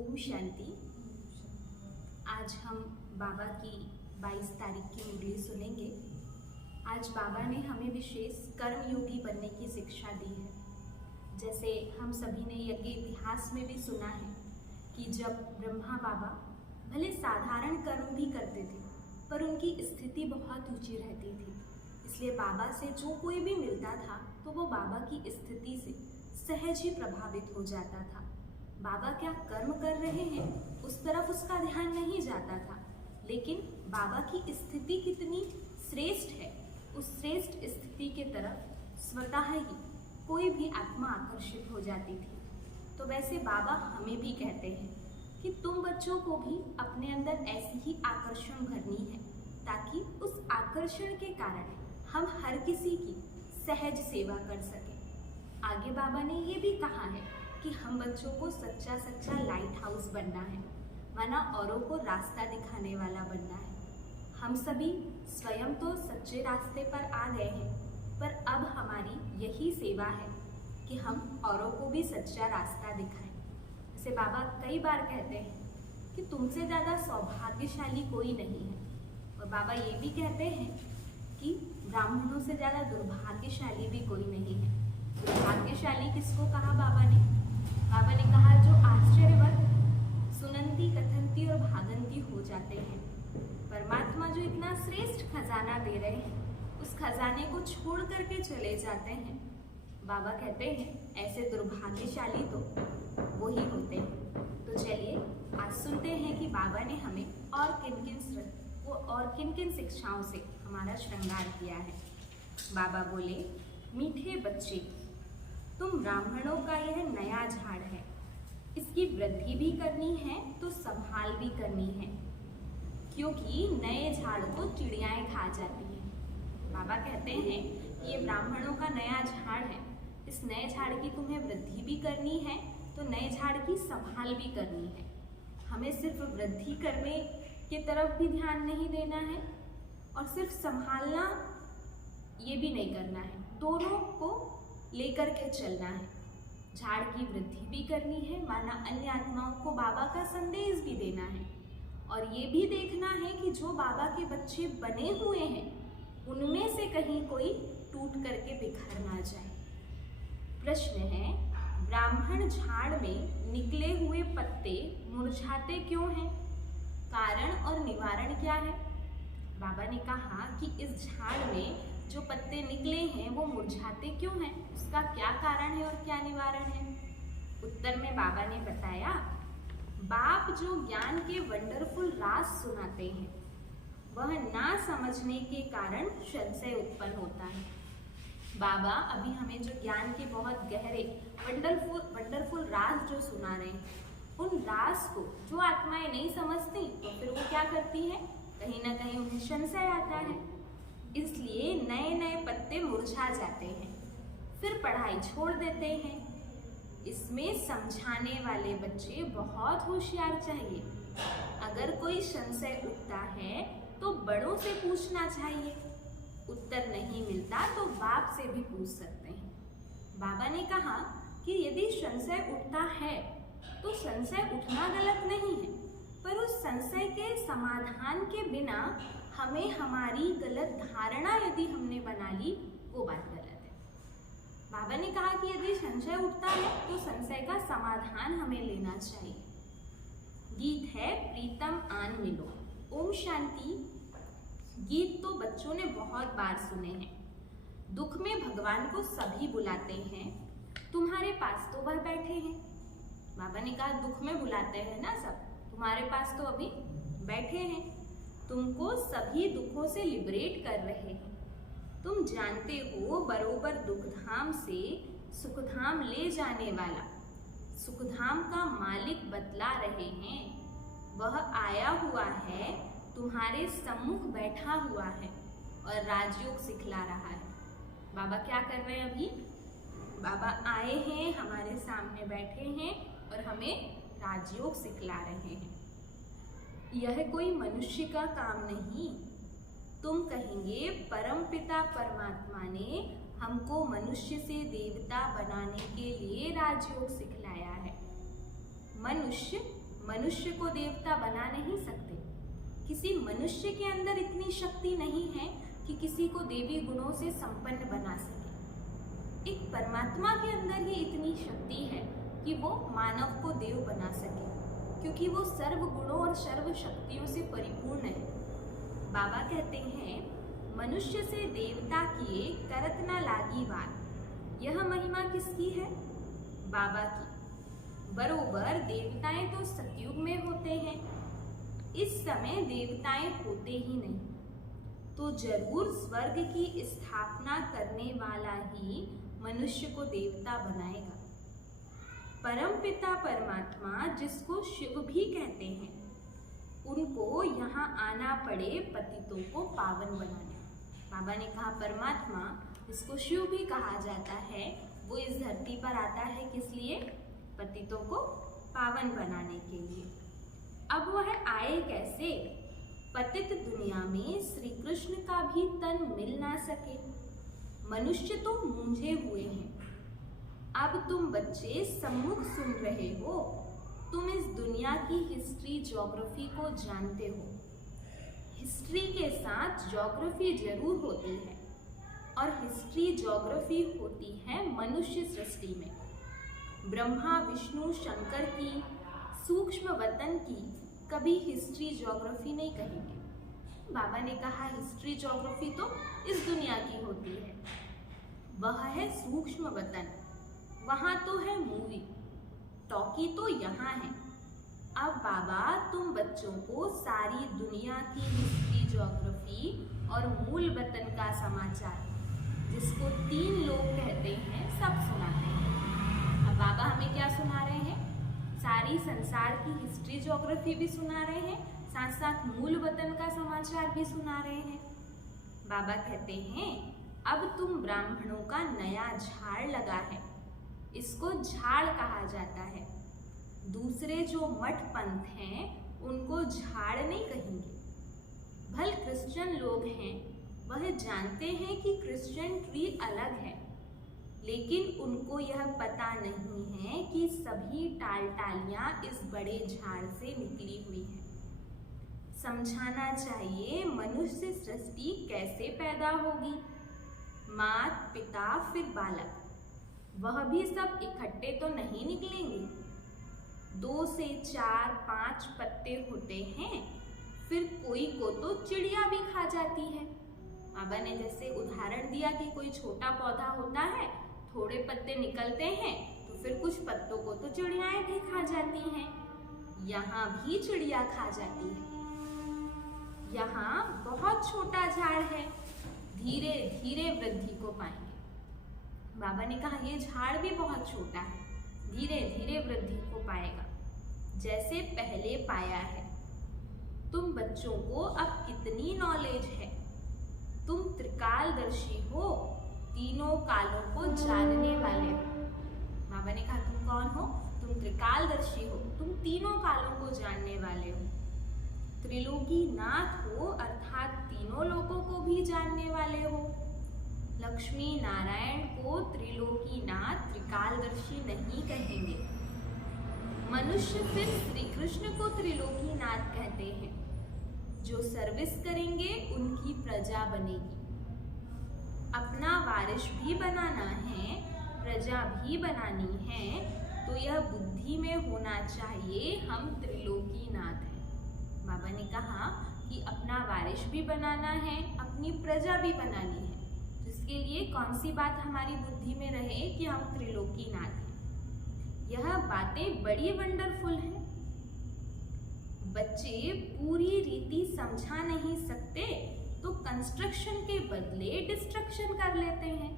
ओम शांति। आज हम बाबा की 22 तारीख की मुरली सुनेंगे। आज बाबा ने हमें विशेष कर्मयोगी बनने की शिक्षा दी है। जैसे हम सभी ने यज्ञ इतिहास में भी सुना है कि जब ब्रह्मा बाबा भले साधारण कर्म भी करते थे पर उनकी स्थिति बहुत ऊंची रहती थी, इसलिए बाबा से जो कोई भी मिलता था तो वो बाबा की स्थिति से सहज ही प्रभावित हो जाता था। बाबा क्या कर्म कर रहे हैं उस तरफ उसका ध्यान नहीं जाता था, लेकिन बाबा की स्थिति कितनी श्रेष्ठ है उस श्रेष्ठ स्थिति के तरफ स्वतः ही कोई भी आत्मा आकर्षित हो जाती थी। तो वैसे बाबा हमें भी कहते हैं कि तुम बच्चों को भी अपने अंदर ऐसी ही आकर्षण भरनी है, ताकि उस आकर्षण के कारण हम हर किसी की सहज सेवा कर सकें। आगे बाबा ने ये भी कहा है कि हम बच्चों को सच्चा सच्चा लाइट हाउस बनना है, माना औरों को रास्ता दिखाने वाला बनना है। हम सभी स्वयं तो सच्चे रास्ते पर आ गए हैं, पर अब हमारी यही सेवा है कि हम औरों को भी सच्चा रास्ता दिखाएं। जैसे बाबा कई बार कहते हैं कि तुमसे ज़्यादा सौभाग्यशाली कोई नहीं है, और बाबा ये भी कहते हैं कि ब्राह्मणों से ज़्यादा दुर्भाग्यशाली भी कोई नहीं है। दुर्भाग्यशाली किसको कहा बाबा ने? बाबा ने कहा जो आश्चर्यवत सुनंती कथनती और भागंती हो जाते हैं। परमात्मा जो इतना श्रेष्ठ खजाना दे रहे हैं उस खजाने को छोड़ करके चले जाते हैं। बाबा कहते हैं ऐसे दुर्भाग्यशाली तो वो ही होते हैं। तो चलिए आज सुनते हैं कि बाबा ने हमें और किन किन शिक्षाओं से हमारा श्रृंगार किया है। बाबा बोले, मीठे बच्चे, तुम ब्राह्मणों का यह नया झाड़ है, इसकी वृद्धि भी करनी है तो संभाल भी करनी है, क्योंकि नए झाड़ को चिड़ियाएं खा जाती हैं। बाबा कहते हैं ये ब्राह्मणों का नया झाड़ है, इस नए झाड़ की तुम्हें वृद्धि भी करनी है तो नए झाड़ की संभाल भी करनी है। हमें सिर्फ वृद्धि करने की तरफ भी ध्यान नहीं देना है और सिर्फ संभालना ये भी नहीं करना है, दोनों को लेकर के चलना है। झाड़ की वृद्धि भी करनी है, माना अन्य आत्माओं को बाबा का संदेश भी देना है, और ये भी देखना है कि जो बाबा के बच्चे बने हुए हैं उनमें से कहीं कोई टूट करके बिखर ना जाए। प्रश्न है, ब्राह्मण झाड़ में निकले हुए पत्ते मुरझाते क्यों हैं? कारण और निवारण क्या है? बाबा ने कहा कि इस झाड़ में जो पत्ते निकले हैं वो मुरझाते क्यों हैं, उसका क्या कारण है और क्या निवारण है? उत्तर में बाबा ने बताया, बाप जो ज्ञान के वंडरफुल राज सुनाते हैं वह ना समझने के कारण संशय उत्पन्न होता है। बाबा अभी हमें जो ज्ञान के बहुत गहरे वंडरफुल राज जो सुना रहे हैं, उन राज को जो आत्माएं नहीं समझती तो फिर वो क्या करती है, कहीं ना कहीं उन्हें संशय आता है, इसलिए नए नए पत्ते मुरझा जाते हैं, फिर पढ़ाई छोड़ देते हैं। इसमें समझाने वाले बच्चे बहुत होशियार चाहिए। अगर कोई संशय उठता है तो बड़ों से पूछना चाहिए, उत्तर नहीं मिलता तो बाप से भी पूछ सकते हैं। बाबा ने कहा कि यदि संशय उठता है तो संशय उठना गलत नहीं है, पर उस संशय के समाधान के बिना हमें हमारी गलत धारणा यदि हमने बना ली वो बात गलत है। बाबा ने कहा कि यदि संशय उठता है तो संशय का समाधान हमें लेना चाहिए। गीत है प्रीतम आन मिलो। ओम शांति। गीत तो बच्चों ने बहुत बार सुने हैं। दुख में भगवान को सभी बुलाते हैं, तुम्हारे पास तो वह बैठे हैं। बाबा ने कहा दुख में बुलाते हैं ना सब, तुम्हारे पास तो अभी बैठे हैं, तुमको सभी दुखों से लिबरेट कर रहे हैं। तुम जानते हो बरोबर दुखधाम से सुखधाम ले जाने वाला सुखधाम का मालिक बतला रहे हैं। वह आया हुआ है, तुम्हारे सम्मुख बैठा हुआ है और राजयोग सिखला रहा है। बाबा क्या कर रहे हैं? अभी बाबा आए हैं, हमारे सामने बैठे हैं और हमें राजयोग सिखला रहे हैं। यह कोई मनुष्य का काम नहीं। तुम कहेंगे परमपिता परमात्मा ने हमको मनुष्य से देवता बनाने के लिए राजयोग सिखलाया है। मनुष्य मनुष्य को देवता बना नहीं सकते। किसी मनुष्य के अंदर इतनी शक्ति नहीं है कि किसी को देवी गुणों से संपन्न बना सके। एक परमात्मा के अंदर ही इतनी शक्ति है कि वो मानव को देव बना सके, क्योंकि वो सर्व गुणों और सर्व शक्तियों से परिपूर्ण है। बाबा कहते हैं, मनुष्य से देवता किए करत न लागी वार। यह महिमा किसकी है? बाबा की। बरोबर देवताएं तो सतयुग में होते हैं, इस समय देवताएं होते ही नहीं, तो जरूर स्वर्ग की स्थापना करने वाला ही मनुष्य को देवता बनाएगा। परमपिता परमात्मा, जिसको शिव भी कहते हैं, उनको यहाँ आना पड़े पतितों को पावन बनाने। बाबा ने कहा परमात्मा, जिसको शिव भी कहा जाता है, वो इस धरती पर आता है किस लिए? पतितों को पावन बनाने के लिए। अब वह आए कैसे? पतित दुनिया में श्री कृष्ण का भी तन मिल ना सके। मनुष्य तो मूंझे हुए हैं। अब तुम बच्चे सम्मुख सुन रहे हो। तुम इस दुनिया की हिस्ट्री ज्योग्राफी को जानते हो। हिस्ट्री के साथ ज्योग्राफी जरूर होती है, और हिस्ट्री ज्योग्राफी होती है मनुष्य सृष्टि में। ब्रह्मा विष्णु शंकर की सूक्ष्म वतन की कभी हिस्ट्री ज्योग्राफी नहीं कहेंगे। बाबा ने कहा हिस्ट्री ज्योग्राफी तो इस दुनिया की होती है, वह है सूक्ष्म वतन, वहाँ तो है मूवी, टॉकी तो यहाँ है। अब बाबा तुम बच्चों को सारी दुनिया की हिस्ट्री ज्योग्राफी और मूल वतन का समाचार, जिसको 3 लोग कहते हैं, सब सुनाते हैं। अब बाबा हमें क्या सुना रहे हैं? सारी संसार की हिस्ट्री ज्योग्राफी भी सुना रहे हैं, साथ साथ मूल वतन का समाचार भी सुना रहे हैं। बाबा कहते हैं, अब तुम ब्राह्मणों का नया झाड़ लगा है, इसको झाड़ कहा जाता है। दूसरे जो मठ पंथ हैं, उनको झाड़ नहीं कहेंगे। भले क्रिश्चियन लोग हैं, वह जानते हैं कि क्रिश्चियन ट्री अलग है, लेकिन उनको यह पता नहीं है कि सभी टालियां इस बड़े झाड़ से निकली हुई हैं। समझाना चाहिए मनुष्य सृष्टि कैसे पैदा होगी। माता पिता फिर बालक, वह भी सब इकट्ठे तो नहीं निकलेंगे। 2 से 4 5 पत्ते होते हैं, फिर कोई को तो चिड़िया भी खा जाती है। बाबा ने जैसे उदाहरण दिया कि कोई छोटा पौधा होता है, थोड़े पत्ते निकलते हैं, तो फिर कुछ पत्तों को तो चिड़ियाएं भी खा जाती हैं। यहाँ भी चिड़िया खा जाती है। यहाँ बहुत छोटा झाड़ है, धीरे धीरे वृद्धि को पाएंगे। बाबा ने कहा ये झाड़ भी बहुत छोटा है, धीरे धीरे वृद्धि को पाएगा, जैसे पहले पाया है। तुम बच्चों को अब कितनी नॉलेज है, तुम त्रिकालदर्शी हो, तीनों कालों को जानने वाले हो। बाबा ने कहा तुम कौन हो? तुम त्रिकालदर्शी हो, तुम तीनों कालों को जानने वाले हो। त्रिलोकी नाथ हो, अर्थात तीनों लोकों को भी जानने वाले हो। लक्ष्मी नारायण को त्रिलोकी नाथ त्रिकालदर्शी नहीं कहेंगे। मनुष्य फिर श्री कृष्ण को त्रिलोकी नाथ कहते हैं। जो सर्विस करेंगे उनकी प्रजा बनेगी। अपना वारिस भी बनाना है, प्रजा भी बनानी है, तो यह बुद्धि में होना चाहिए हम त्रिलोकी नाथ हैं। बाबा ने कहा कि अपना वारिस भी बनाना है, अपनी प्रजा भी बनानी है, जिसके लिए कौन सी बात हमारी बुद्धि में रहे कि हम त्रिलोकी नाथ हैं। यह बातें बड़ी वंडरफुल हैं। बच्चे पूरी रीति समझा नहीं सकते तो कंस्ट्रक्शन के बदले डिस्ट्रक्शन कर लेते हैं।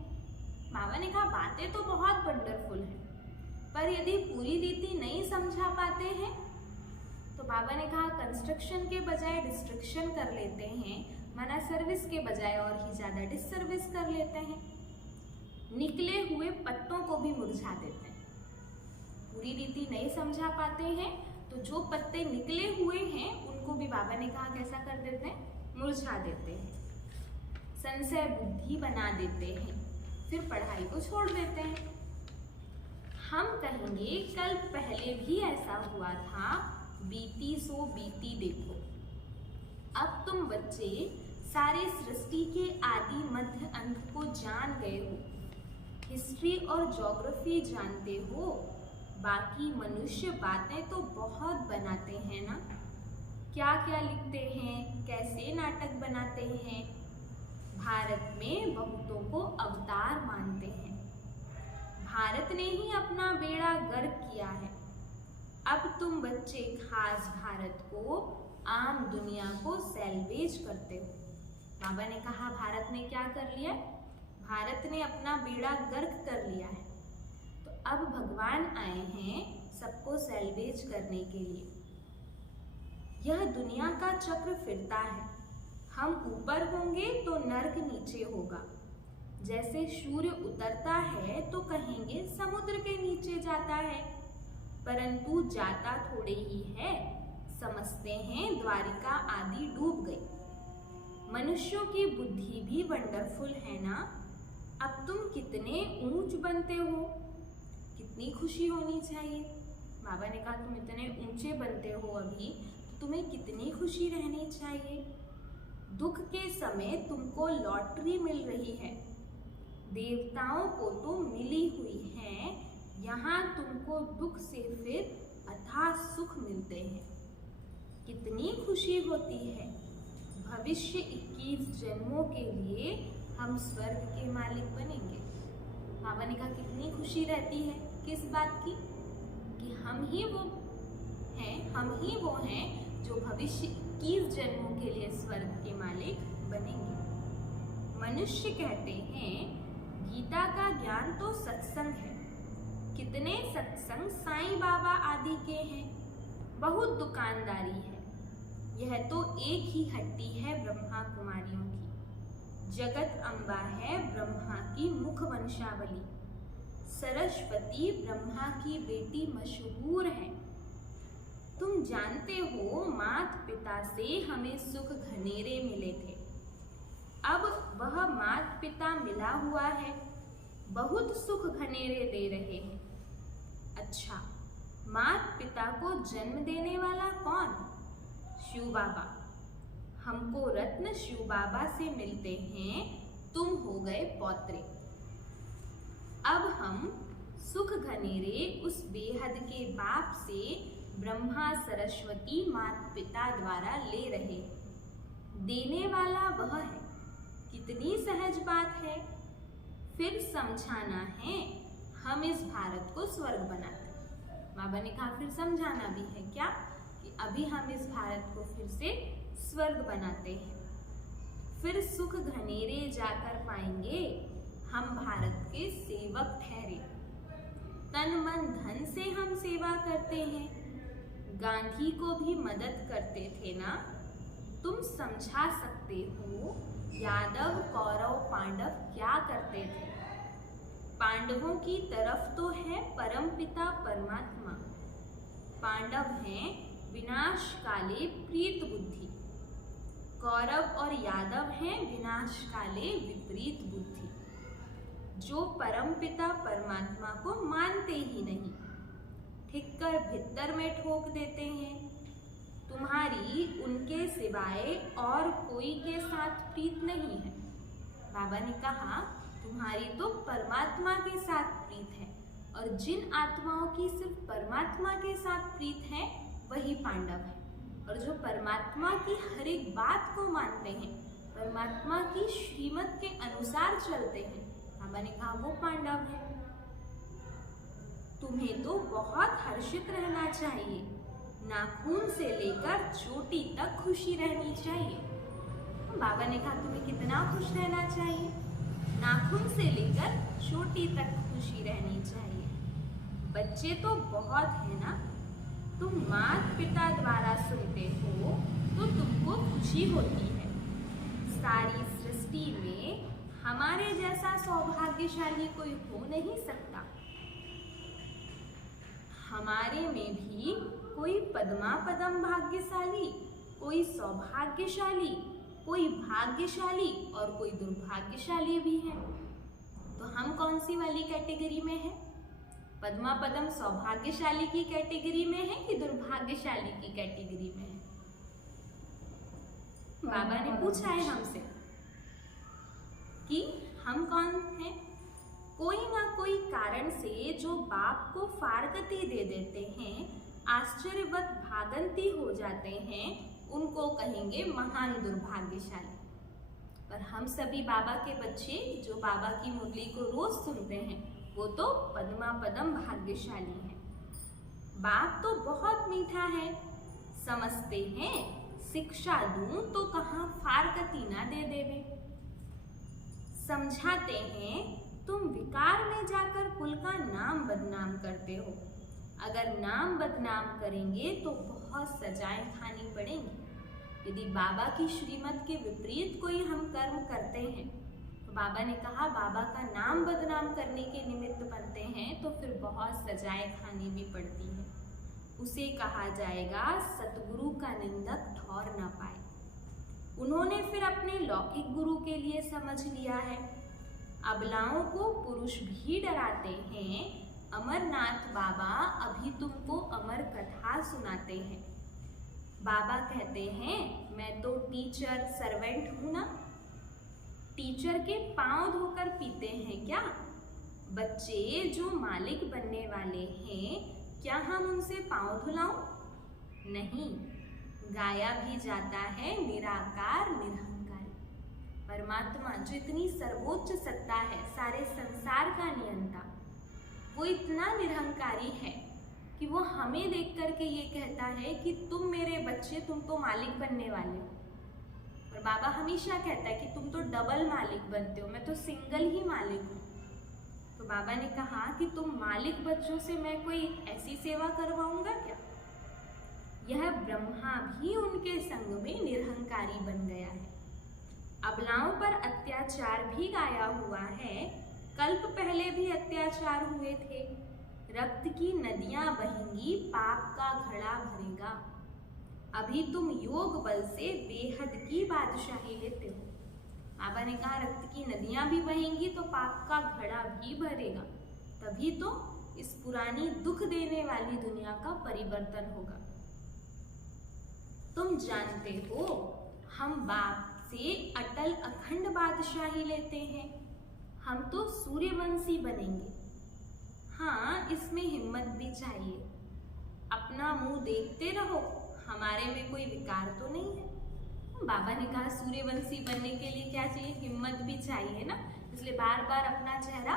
बाबा ने कहा बातें तो बहुत वंडरफुल हैं, पर यदि पूरी रीति नहीं समझा पाते हैं तो बाबा ने कहा कंस्ट्रक्शन के बजाय डिस्ट्रक्शन कर लेते हैं, माना सर्विस के बजाय और ही ज़्यादा डिसर्विस कर लेते हैं। निकले हुए पत्तों को भी मुरझा देते हैं। पूरी रीति नहीं समझा पाते हैं तो जो पत्ते निकले हुए हैं उनको भी बाबा ने कहा कैसा कर देते हैं? मुरझा देते हैं, संशय बुद्धि बना देते हैं, फिर पढ़ाई को छोड़ देते हैं। हम कहेंगे कल पहले भी ऐसा हुआ था, बीती सो बीती देखो। अब तुम बच्चे सारे सृष्टि के आदि मध्य अंत को जान गए हो, हिस्ट्री और ज्योग्राफी जानते हो। बाकी मनुष्य बातें तो बहुत बनाते हैं ना, क्या क्या लिखते हैं, कैसे नाटक बनाते हैं। भारत में बहुतों को अवतार मानते हैं। भारत ने ही अपना बेड़ा गर्क किया है। अब तुम बच्चे खास भारत को, आम दुनिया को सैल्वेज करते हो। बाबा ने कहा भारत ने क्या कर लिया? भारत ने अपना बेड़ा गर्क कर लिया है। तो अब भगवान आए हैं सबको सैल्वेज करने के लिए। यह दुनिया का चक्र फिरता है। हम ऊपर होंगे तो नर्क नीचे होगा। जैसे सूर्य उतरता है तो कहेंगे समुद्र के नीचे जाता है, परंतु जाता थोड़े ही है। समझते हैं द्वारिका आदि डूब गई। मनुष्यों की बुद्धि भी वंडरफुल है ना। अब तुम कितने ऊंच बनते हो, कितनी खुशी होनी चाहिए। बाबा ने कहा तुम इतने ऊंचे बनते हो अभी, तो तुम्हें कितनी खुशी रहनी चाहिए। दुख के समय तुमको लॉटरी मिल रही है। देवताओं को तो मिली हुई है, यहाँ तुमको दुख से फिर अथाह सुख मिलते हैं। कितनी खुशी होती है। भविष्य 21 जन्मों के लिए हम स्वर्ग के मालिक बनेंगे। बाबा ने कहा कितनी खुशी रहती है किस बात की, कि हम ही वो हैं जो भविष्य 21 जन्मों के लिए स्वर्ग के मालिक बनेंगे। मनुष्य कहते हैं गीता का ज्ञान तो सत्संग है। कितने सत्संग साईं बाबा आदि के हैं। बहुत दुकानदारी है। यह तो एक ही हट्टी है ब्रह्मा कुमारियों की। जगत अम्बा है ब्रह्मा की मुख वंशावली। सरस्वती ब्रह्मा की बेटी मशहूर है। तुम जानते हो मात पिता से हमें सुख घनेरे मिले थे। अब वह मात पिता मिला हुआ है, बहुत सुख घनेरे दे रहे हैं। अच्छा, मात पिता को जन्म देने वाला कौन? शिव बाबा। हमको रत्न शिव बाबा से मिलते हैं, तुम हो गए पौत्रे। अब हम सुख घनेरे उस बेहद के बाप से ब्रह्मा सरस्वती मात पिता द्वारा ले रहे। देने वाला वह है। कितनी सहज बात है। फिर समझाना है हम इस भारत को स्वर्ग बनाते। बाबा ने कहा फिर समझाना भी है क्या, कि अभी हम इस भारत को फिर से स्वर्ग बनाते हैं। फिर सुख घनेरे जाकर पाएंगे हम भारत के सेवक ठहरे। तन मन धन से हम सेवा करते हैं। गांधी को भी मदद करते थे ना। तुम समझा सकते हो यादव कौरव पांडव क्या करते थे। पांडवों की तरफ तो है परमपिता परमात्मा। पांडव हैं विनाश काले प्रीत बुद्धि। कौरव और यादव हैं विनाश काले विपरीत बुद्धि, जो परमपिता परमात्मा को मानते ही नहीं, ठिक्कर भित्तर में ठोक देते हैं। तुम्हारी उनके सिवाय और कोई के साथ प्रीत नहीं है। बाबा ने कहा तुम्हारी तो परमात्मा के साथ प्रीत है, और जिन आत्माओं की सिर्फ परमात्मा के साथ प्रीत है वही पांडव है। और जो परमात्मा की हर एक बात को मानते हैं, परमात्मा की श्रीमत के अनुसार चलते हैं, बाबा ने कहा वो पांडव है। तुम्हें तो बहुत हर्षित रहना चाहिए। नाखून से लेकर चोटी तक खुशी रहनी चाहिए। बाबा ने कहा तुम्हें कितना खुश रहना चाहिए। नाखून से लेकर चोटी तक खुशी रहनी चाहिए। बच्चे तो बहुत है ना। तुम मात पिता द्वारा सुनते हो तो तुमको खुशी होती है। सारी सृष्टि में हमारे जैसा सौभाग्यशाली कोई हो नहीं सकता। हमारे में भी कोई पद्मा पदम भाग्यशाली, कोई सौभाग्यशाली, कोई भाग्यशाली और कोई दुर्भाग्यशाली भी है। तो हम कौन सी वाली कैटेगरी में हैं? पद्मा पदम सौभाग्यशाली की कैटेगरी में है कि दुर्भाग्यशाली की कैटेगरी में है? बाबा ने पूछा है हमसे कि हम कौन हैं। कोई ना कोई कारण से जो बाप को फारगती दे देते हैं, आश्चर्यवत भागंती हो जाते हैं, उनको कहेंगे महान दुर्भाग्यशाली। पर हम सभी बाबा के बच्चे जो बाबा की मुरली को रोज सुनते हैं, वो तो पद्मा पदम भाग्यशाली हैं। बाप तो बहुत मीठा है, समझते हैं शिक्षा दूं तो कहाँ फारगती ना दे देवे। समझाते हैं तुम विकार में जाकर कुल का नाम बदनाम करते हो, अगर नाम बदनाम करेंगे तो बहुत सजाएं खानी पड़ेंगी। यदि बाबा की श्रीमत के विपरीत कोई हम कर्म करते हैं तो बाबा ने कहा बाबा का नाम बदनाम करने के निमित्त बनते हैं तो फिर बहुत सजाएं खानी भी पड़ती है। उसे कहा जाएगा सतगुरु का निंदक ठौर न पाए। उन्होंने फिर अपने लौकिक गुरु के लिए समझ लिया है। अबलाओं को पुरुष भी डराते हैं। अमरनाथ बाबा अभी तुमको अमर कथा सुनाते हैं। बाबा कहते हैं मैं तो टीचर सर्वेंट हूं ना। टीचर के पांव धोकर पीते हैं क्या? बच्चे जो मालिक बनने वाले हैं, क्या हम उनसे पांव धुलाऊं? नहीं। गाया भी जाता है निराकार निरहंकारी। परमात्मा जो इतनी सर्वोच्च सत्ता है, सारे संसार का नियंता, वो इतना निरहंकारी है कि वो हमें देख करके ये कहता है कि तुम मेरे बच्चे, तुम तो मालिक बनने वाले हो। और बाबा हमेशा कहता है कि तुम तो डबल मालिक बनते हो, मैं तो सिंगल ही मालिक हूँ। तो बाबा ने कहा कि तुम मालिक बच्चों से मैं कोई ऐसी सेवा करवाऊंगा क्या? यह ब्रह्मा भी उनके संग में निरहंकारी बन गया है। अबलाओं पर अत्याचार भी गाया हुआ है। कल्प पहले भी अत्याचार हुए थे। रक्त की नदियां बहेंगी, पाप का घड़ा भरेगा। अभी तुम योग बल से बेहद की बादशाही लेते हो। बाबा ने कहा रक्त की नदियां भी बहेंगी तो पाप का घड़ा भी भरेगा, तभी तो इस पुरानी दुख देने वाली दुनिया का परिवर्तन होगा। तुम जानते हो हम बाप से अटल अखंड बादशाही लेते हैं। हम तो सूर्यवंशी बनेंगे। हाँ, इसमें हिम्मत भी चाहिए। अपना मुंह देखते रहो, हमारे में कोई विकार तो नहीं है। बाबा ने कहा सूर्यवंशी बनने के लिए क्या चाहिए? हिम्मत भी चाहिए ना। इसलिए बार बार अपना चेहरा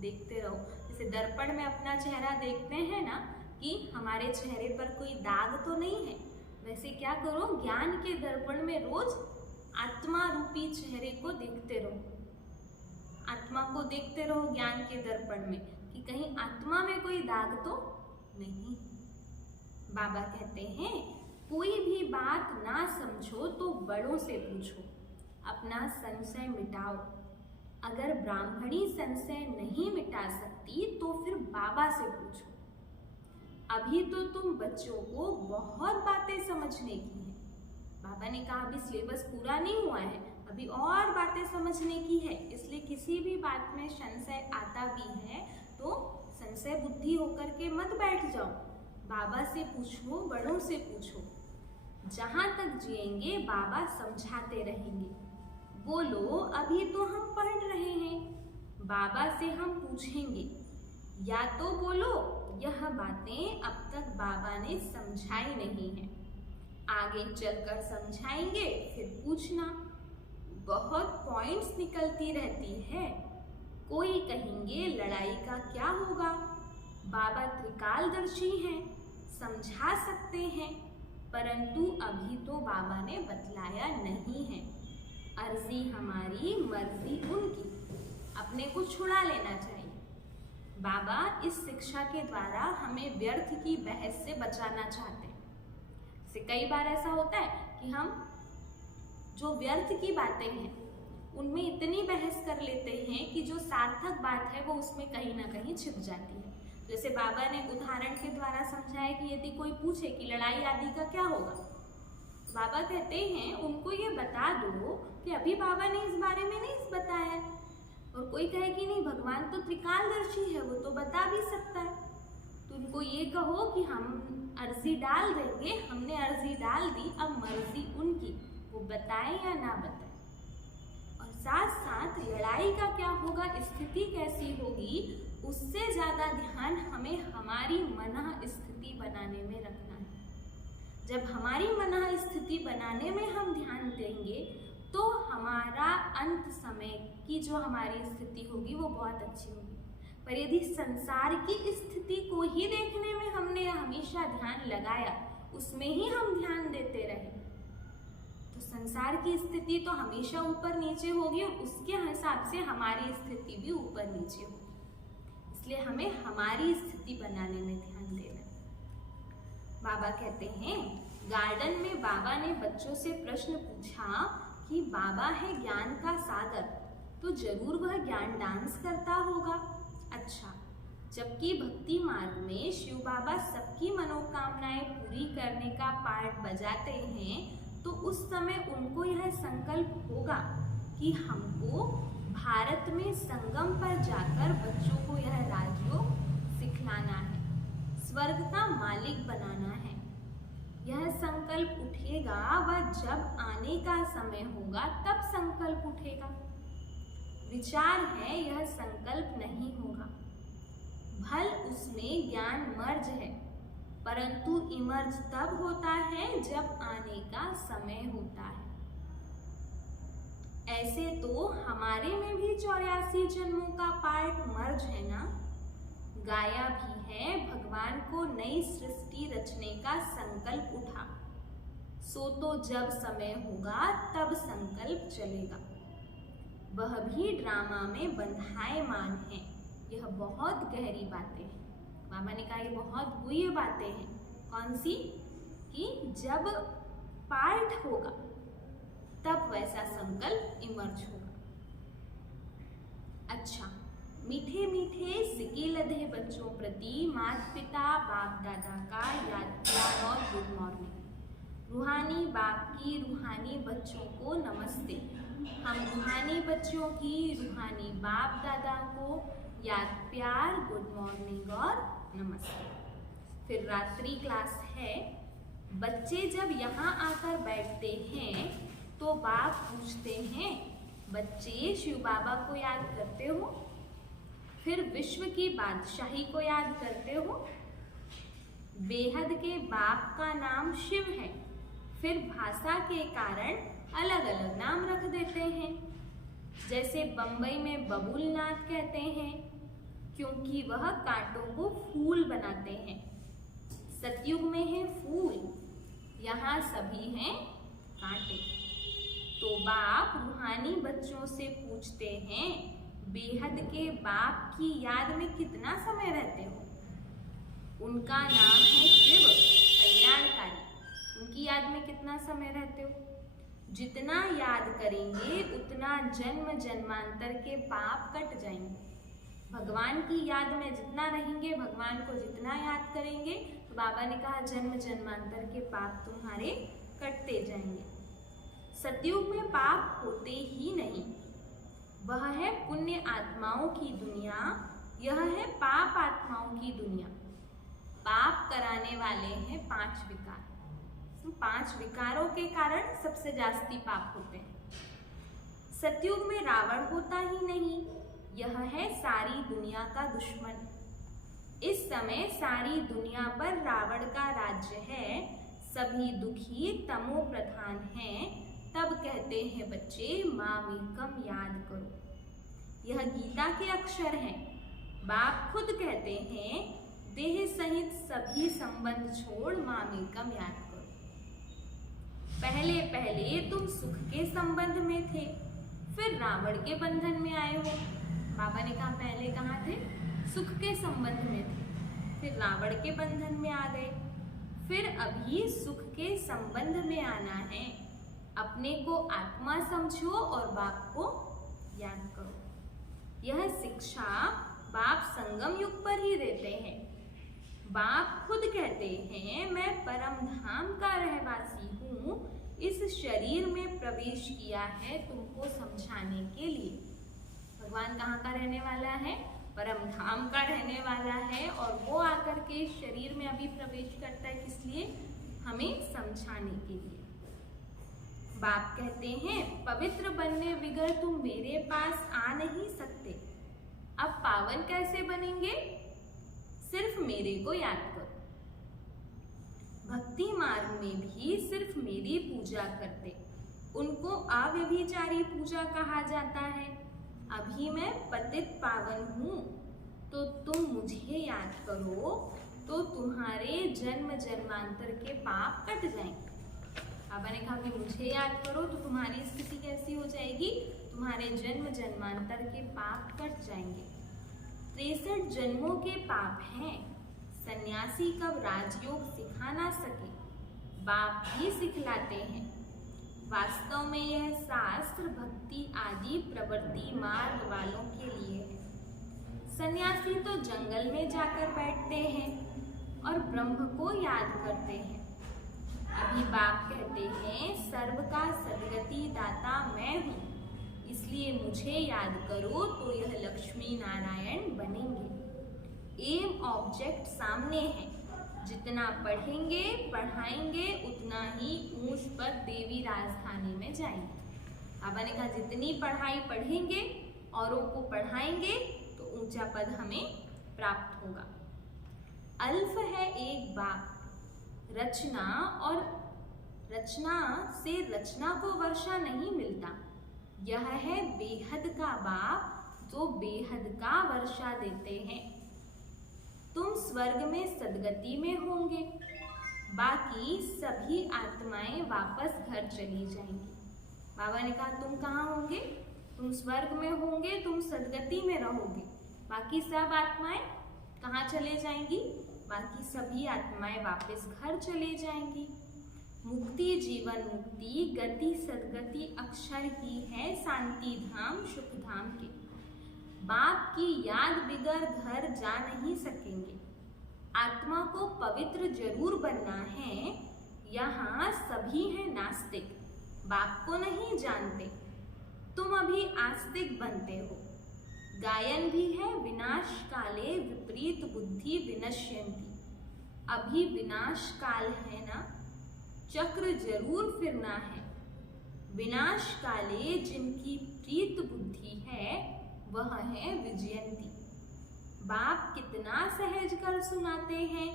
देखते रहो। जैसे दर्पण में अपना चेहरा देखते हैं ना कि हमारे चेहरे पर कोई दाग तो नहीं है, वैसे क्या करो, ज्ञान के दर्पण में रोज आत्मा रूपी चेहरे को देखते रहो। आत्मा को देखते रहो ज्ञान के दर्पण में कि कहीं आत्मा में कोई दाग तो नहीं। बाबा कहते हैं कोई भी बात ना समझो तो बड़ों से पूछो, अपना संशय मिटाओ। अगर ब्राह्मणी संशय नहीं मिटा सकती तो फिर बाबा से पूछो। अभी तो तुम बच्चों को बहुत बातें समझने की है। बाबा ने कहा अभी सिलेबस पूरा नहीं हुआ है, अभी और बातें समझने की है। इसलिए किसी भी बात में संशय आता भी है तो संशय बुद्धि होकर के मत बैठ जाओ। बाबा से पूछो, बड़ों से पूछो। जहाँ तक जिएंगे बाबा समझाते रहेंगे। बोलो अभी तो हम पढ़ रहे हैं, बाबा से हम पूछेंगे। या तो बोलो यह बातें अब तक बाबा ने समझाई नहीं है, आगे चलकर समझाएंगे, फिर पूछना। बहुत पॉइंट्स निकलती रहती है। कोई कहेंगे लड़ाई का क्या होगा, बाबा त्रिकालदर्शी हैं, समझा सकते हैं, परंतु अभी तो बाबा ने बतलाया नहीं है। अर्जी हमारी, मर्जी उनकी, अपने को छुड़ा लेना चाहिए। बाबा इस शिक्षा के द्वारा हमें व्यर्थ की बहस से बचाना चाहते हैं। जैसे कई बार ऐसा होता है कि हम जो व्यर्थ की बातें हैं उनमें इतनी बहस कर लेते हैं कि जो सार्थक बात है वो उसमें कहीं ना कहीं छिप जाती है। जैसे बाबा ने उदाहरण के द्वारा समझाया कि यदि कोई पूछे कि लड़ाई आदि का क्या होगा, बाबा कहते हैं उनको ये बता दो कि अभी बाबा ने इस बारे में नहीं बताया। और कोई कहे कि नहीं भगवान तो त्रिकालदर्शी है, वो तो बता भी सकता है, तो उनको ये कहो कि हम अर्जी डाल देंगे, हमने अर्जी डाल दी, अब मर्जी उनकी, वो बताएं या ना बताएं। और साथ साथ लड़ाई का क्या होगा, स्थिति कैसी होगी, उससे ज़्यादा ध्यान हमें हमारी मनः स्थिति बनाने में रखना है। जब हमारी मनः स्थिति बनाने में हम ध्यान देंगे तो हमारा अंत समय की जो हमारी स्थिति होगी वो बहुत अच्छी होगी। पर यदि संसार की स्थिति को ही देखने में हमने हमेशा ध्यान लगाया, उसमें ही हम ध्यान देते रहे, तो संसार की स्थिति तो हमेशा ऊपर नीचे होगी और उसके हिसाब से हमारी स्थिति भी ऊपर नीचे होगी। इसलिए हमें हमारी स्थिति बनाने में ध्यान देना है। बाबा कहते हैं, गार्डन में बाबा ने बच्चों से प्रश्न पूछा कि बाबा है ज्ञान का सागर, तो जरूर वह ज्ञान डांस करता होगा। अच्छा, जबकि भक्ति मार्ग में शिव बाबा सबकी मनोकामनाएं पूरी करने का पार्ट बजाते हैं, तो उस समय उनको यह संकल्प होगा कि हमको भारत में संगम पर जाकर बच्चों को यह राजयोग सिखलाना है, स्वर्ग का मालिक बनाना है। यह संकल्प उठेगा, वह जब आने का समय होगा तब संकल्प उठेगा। विचार है यह संकल्प नहीं होगा, भल उसमें ज्ञान मर्ज है, परंतु इमर्ज तब होता है जब आने का समय होता है। ऐसे तो हमारे में भी 84 जन्मों का पार्ट मर्ज है ना, गाया भी है, भगवान को नई सृष्टि रचने का संकल्प उठा, सो तो जब समय होगा तब संकल्प चलेगा। वह भी ड्रामा में बंधायमान है। यह बहुत गहरी बातें हैं। बाबा ने कहा ये बहुत गुह्य बातें हैं। कौन सी? कि जब पार्ट होगा तब वैसा संकल्प इमर्ज होगा। अच्छा, मीठे मीठे सिके लधे बच्चों प्रति माता पिता बाप दादा का याद और गुड मॉर्निंग। रूहानी बाप की रूहानी बच्चों को नमस्ते। हम रूहानी बच्चों की रूहानी बाप दादा को याद, प्यार, गुड मॉर्निंग और नमस्ते। फिर रात्रि क्लास है। बच्चे जब यहाँ आकर बैठते हैं तो बाप पूछते हैं, बच्चे शिव बाबा को याद करते हो? फिर विश्व की बादशाही को याद करते हो? बेहद के बाप का नाम शिव है, फिर भाषा के कारण अलग अलग नाम रख देते हैं। जैसे बम्बई में बबूलनाथ कहते हैं क्योंकि वह कांटों को फूल बनाते हैं। सतयुग में है फूल, यहाँ सभी हैं कांटे। तो बाप रूहानी बच्चों से पूछते हैं, बेहद के बाप की याद में कितना समय रहते हो? उनका नाम है शिव कल्याणकारी। उनकी याद में कितना समय रहते हो? जितना याद करेंगे उतना जन्म जन्मांतर के पाप कट जाएंगे। भगवान की याद में जितना रहेंगे, भगवान को जितना याद करेंगे, तो बाबा ने कहा जन्म जन्मांतर के पाप तुम्हारे कटते जाएंगे। सतयुग में पाप होते ही नहीं। वह है पुण्य आत्माओं की दुनिया, यह है पाप आत्माओं की दुनिया। पाप कराने वाले हैं 5 विकार। 5 विकारों के कारण सबसे जास्ती पाप होते हैं। सतयुग में रावण होता ही नहीं, यह है सारी दुनिया का दुश्मन। इस समय सारी दुनिया पर रावण का राज्य है, सभी दुखी तमो प्रधान हैं। तब कहते हैं बच्चे मामेकम याद करो। यह गीता के अक्षर हैं। बाप खुद कहते हैं देह सहित सभी संबंध छोड़ मामेकम याद करो। पहले पहले तुम सुख के संबंध में थे, फिर रावण के बंधन में आए हो। बाबा ने कहा पहले कहाँ थे? सुख के संबंध में थे, फिर रावण के बंधन में आ गए, फिर अभी सुख के संबंध में आना है। अपने को आत्मा समझो और बाप को याद करो। यह शिक्षा बाप संगम युग पर ही देते हैं। बाप खुद कहते हैं मैं परम धाम का रहवासी हूँ, इस शरीर में प्रवेश किया है तुमको समझाने के लिए। भगवान कहाँ का रहने वाला है? परम धाम का रहने वाला है, और वो आकर के शरीर में अभी प्रवेश करता है, किस लिए? हमें समझाने के लिए। बाप कहते हैं, पवित्र बनने बिगर तुम मेरे पास आ नहीं सकते। अब पावन कैसे बनेंगे? सिर्फ मेरे को याद करो। भक्ति मार्ग में भी सिर्फ मेरी पूजा करते, उनको अव्यभिचारी पूजा कहा जाता है। अभी मैं पतित पावन हूँ, तो तुम मुझे याद करो तो तुम्हारे जन्म जन्मांतर के पाप कट जाएंगे। बाबा ने कहा कि मुझे याद करो तो तुम्हारी स्थिति कैसी हो जाएगी? तुम्हारे जन्म जन्मांतर के पाप कट जाएंगे। 63 जन्मों के पाप हैं। सन्यासी कब राजयोग सिखा ना सके, बाप भी सिखलाते हैं। वास्तव में यह शास्त्र भक्ति आदि प्रवृत्ति मार्ग वालों के लिए है। सन्यासी तो जंगल में जाकर बैठते हैं और ब्रह्म को याद करते हैं। अभी बाप कहते हैं, सर्व का सद्गति दाता मैं हूँ, इसलिए मुझे याद करो तो यह लक्ष्मी नारायण बनेंगे। एम ऑब्जेक्ट सामने है, जितना पढ़ेंगे पढ़ाएंगे उतना ही ऊंच पद देवी राजधानी में जाएंगे। बाबा ने कहा जितनी पढ़ाई पढ़ेंगे, औरों को पढ़ाएंगे तो ऊंचा पद हमें प्राप्त होगा। अल्फ है एक बाप, रचना और रचना से रचना को वर्षा नहीं मिलता। यह है बेहद का बाप जो बेहद का वर्षा देते हैं। तुम स्वर्ग में सदगति में होंगे, बाकी सभी आत्माएं वापस घर चली जाएंगी। बाबा ने कहा तुम कहाँ होंगे? तुम स्वर्ग में होंगे, तुम सदगति में रहोगे। बाकी सब आत्माएं कहाँ चले जाएंगी? बाकी सभी आत्माएं वापस घर चले जाएंगी। मुक्ति जीवन मुक्ति, गति सदगति अक्षर ही है शांति धाम सुख धाम के। बाप की याद बिगर घर जा नहीं सकेंगे। आत्मा को पवित्र जरूर बनना है। यहाँ सभी हैं नास्तिक, बाप को नहीं जानते। तुम अभी आस्तिक बनते हो। गायन भी है, विनाश काले विपरीत बुद्धि विनश्यन्ति। अभी विनाश काल है ना, चक्र जरूर फिरना है। विनाश काले जिनकी प्रीत बुद्धि है वह है विजयंती। बाप कितना सहज कर सुनाते हैं,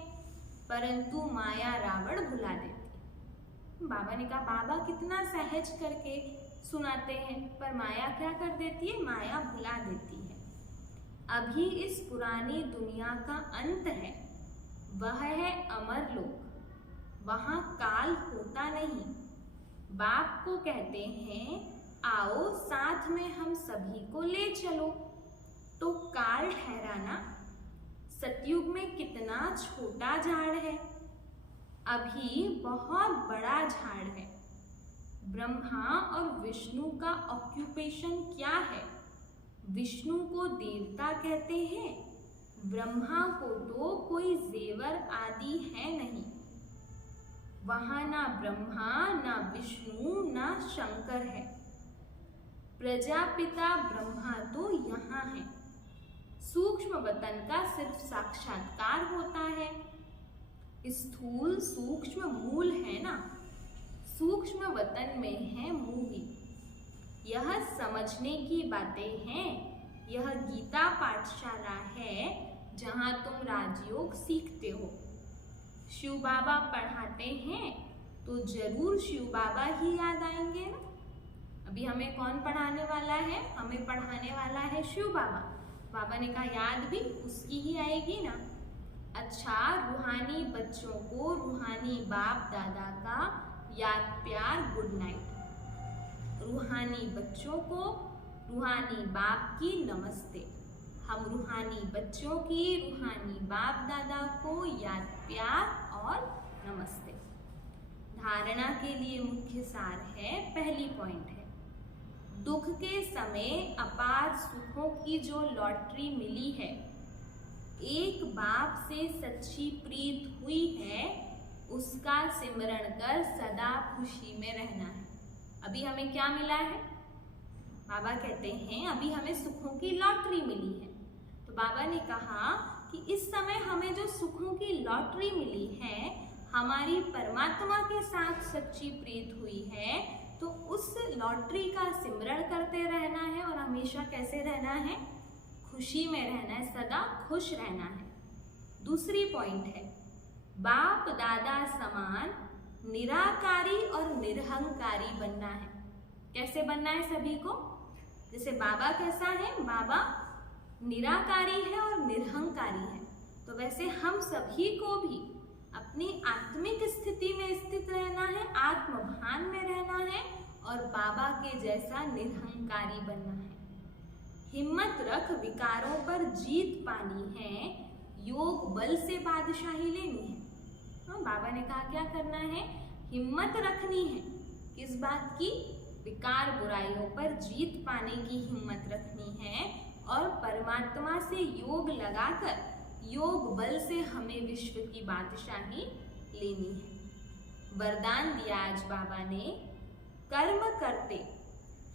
परंतु माया रावण भुला देती। बाबा ने कहा बाबा कितना सहज करके सुनाते हैं, पर माया क्या कर देती है? माया भुला देती है। अभी इस पुरानी दुनिया का अंत है, वह है अमर लोक। वहाँ काल होता नहीं। बाप को कहते हैं आओ साथ में हम सभी को ले चलो, तो काल ठहराना। सतयुग में कितना छोटा झाड़ है, अभी बहुत बड़ा झाड़ है। ब्रह्मा और विष्णु का ऑक्यूपेशन क्या है? विष्णु को देवता कहते हैं, ब्रह्मा को तो कोई जेवर आदि है नहीं। वहाँ ना ब्रह्मा ना विष्णु ना शंकर है। प्रजापिता ब्रह्मा तो यहाँ है। सूक्ष्म वतन का सिर्फ साक्षात्कार होता है। स्थूल सूक्ष्म मूल है ना, सूक्ष्म वतन में है मूवी। यह समझने की बातें हैं। यह गीता पाठशाला है जहाँ तुम राजयोग सीखते हो। शिव बाबा पढ़ाते हैं तो जरूर शिव बाबा ही याद आएंगे ना। अभी हमें कौन पढ़ाने वाला है? हमें पढ़ाने वाला है शिव बाबा। बाबा ने कहा याद भी उसकी ही आएगी ना। अच्छा, रूहानी बच्चों को रूहानी बाप दादा का याद प्यार गुड नाइट। रूहानी बच्चों को रूहानी बाप की नमस्ते। हम रूहानी बच्चों की रूहानी बाप दादा को याद प्यार और नमस्ते। धारणा के लिए मुख्य सार है, पहली पॉइंट है, दुख के समय अपार सुखों की जो लॉटरी मिली है, एक बाप से सच्ची प्रीत हुई है, उसका सिमरण कर सदा खुशी में रहना है। अभी हमें क्या मिला है? बाबा कहते हैं अभी हमें सुखों की लॉटरी मिली है। तो बाबा ने कहा कि इस समय हमें जो सुखों की लॉटरी मिली है, हमारी परमात्मा के साथ सच्ची प्रीत हुई है, तो उस लॉटरी का सिमरण करते रहना है और हमेशा कैसे रहना है? खुशी में रहना है, सदा खुश रहना है। दूसरी पॉइंट है बाप दादा समान निराकारी और निरहंकारी बनना है। कैसे बनना है सभी को? जैसे बाबा कैसा है? बाबा निराकारी है और निरहंकारी है। तो वैसे हम सभी को भी अपनी आत्मिक स्थिति में स्थित रहना है, आत्मभान में रहना है और बाबा के जैसा निरहंकारी बनना है। हिम्मत रख विकारों पर जीत पानी है, योग बल से बादशाही लेनी है। हाँ, बाबा ने कहा क्या करना है? हिम्मत रखनी है। किस बात की? विकार बुराइयों पर जीत पाने की हिम्मत रखनी है और परमात्मा से योग लगाकर योग बल से हमें विश्व की बादशाही लेनी है। वरदान दिया आज बाबा ने, कर्म करते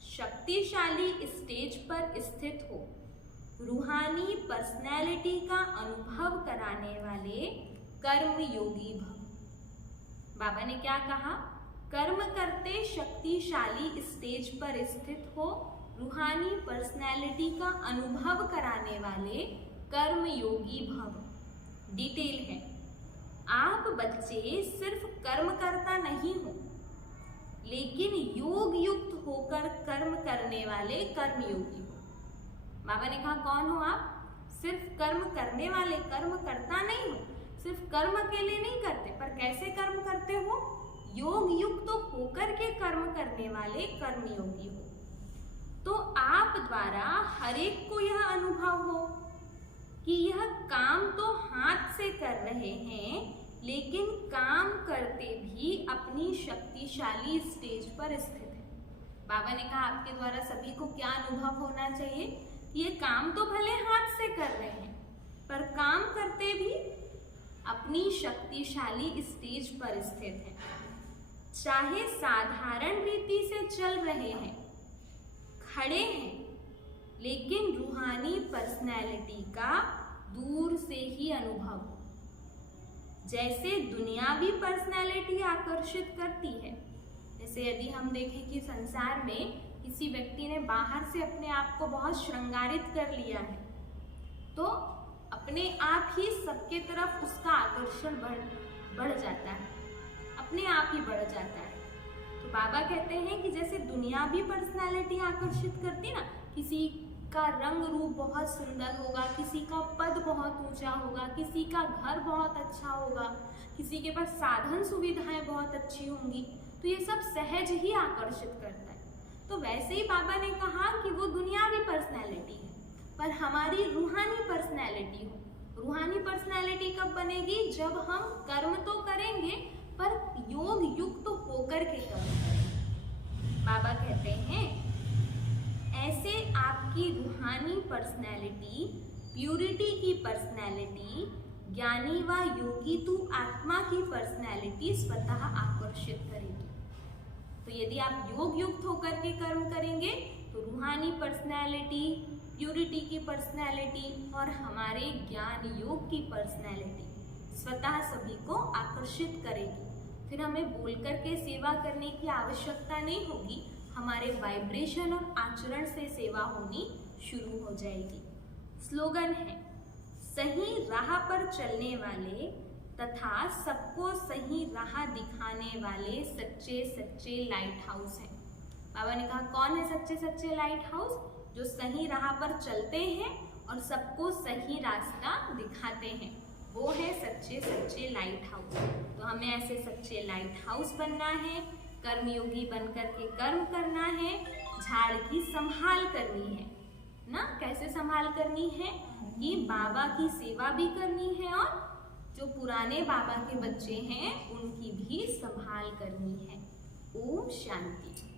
शक्तिशाली स्टेज पर स्थित हो, रूहानी पर्सनैलिटी का अनुभव कराने वाले कर्म योगी भव। बाबा ने क्या कहा? कर्म करते शक्तिशाली स्टेज पर स्थित हो, रूहानी पर्सनैलिटी का अनुभव कराने वाले कर्म योगी भव। डिटेल है, आप बच्चे सिर्फ कर्म करता नहीं हो, लेकिन योग युक्त होकर कर्म करने वाले कर्म योगी हो। बाबा ने कहा कौन हो आप? सिर्फ कर्म करने वाले, कर्म करता नहीं हो। सिर्फ कर्म अकेले नहीं करते, पर कैसे कर्म करते हो? योग युक्त होकर के कर्म करने वाले कर्म योगी हो। तो आप द्वारा हर एक को यह अनुभव हो कि यह काम तो हाथ से कर रहे हैं, लेकिन काम करते भी अपनी शक्तिशाली स्टेज पर स्थित है। बाबा ने कहा आपके द्वारा सभी को क्या अनुभव होना चाहिए? ये काम तो भले हाथ से कर रहे हैं, पर काम करते भी अपनी शक्तिशाली स्टेज पर स्थित है। चाहे साधारण रीति से चल रहे हैं, खड़े हैं, लेकिन रूहानी पर्सनैलिटी का दूर से ही अनुभव हो। जैसे दुनियावी पर्सनैलिटी आकर्षित करती है, जैसे यदि हम देखें कि संसार में किसी व्यक्ति ने बाहर से अपने आप को बहुत श्रृंगारित कर लिया है, तो अपने आप ही सबके तरफ उसका आकर्षण बढ़ जाता है, अपने आप ही बढ़ जाता है। तो बाबा कहते हैं कि जैसे दुनियावी पर्सनैलिटी आकर्षित करती ना, किसी का रंग रूप बहुत सुंदर होगा, किसी का पद बहुत ऊंचा होगा, किसी का घर बहुत अच्छा होगा, किसी के पास साधन सुविधाएं बहुत अच्छी होंगी, तो ये सब सहज ही आकर्षित करता है। तो वैसे ही बाबा ने कहा कि वो दुनियावी पर्सनैलिटी है, पर हमारी रूहानी पर्सनैलिटी हो। रूहानी पर्सनैलिटी कब बनेगी? जब हम कर्म तो करेंगे, पर योग युक्त होकर के कर्म करेंगे। बाबा कहते हैं ऐसे आपकी रूहानी पर्सनैलिटी, प्यूरिटी की पर्सनैलिटी, ज्ञानी व योगी तू आत्मा की पर्सनैलिटी स्वतः आकर्षित करेगी। तो यदि आप योग युक्त होकर के कर्म करेंगे तो रूहानी पर्सनैलिटी, प्यूरिटी की पर्सनैलिटी और हमारे ज्ञान योग की पर्सनैलिटी स्वतः सभी को आकर्षित करेगी। फिर हमें बोल करके सेवा करने की आवश्यकता नहीं होगी, हमारे वाइब्रेशन और आचरण से सेवा होनी शुरू हो जाएगी। स्लोगन है, सही राह पर चलने वाले तथा सबको सही राह दिखाने वाले सच्चे सच्चे लाइट हाउस हैं। बाबा ने कहा कौन है सच्चे सच्चे लाइट हाउस? जो सही राह पर चलते हैं और सबको सही रास्ता दिखाते हैं, वो है सच्चे सच्चे लाइट हाउस। तो हमें ऐसे सच्चे लाइट हाउस बनना है, कर्मयोगी बनकर के कर्म करना है, झाड़ की संभाल करनी है ना। कैसे संभाल करनी है? कि बाबा की सेवा भी करनी है और जो पुराने बाबा के बच्चे हैं उनकी भी संभाल करनी है। ओम शांति।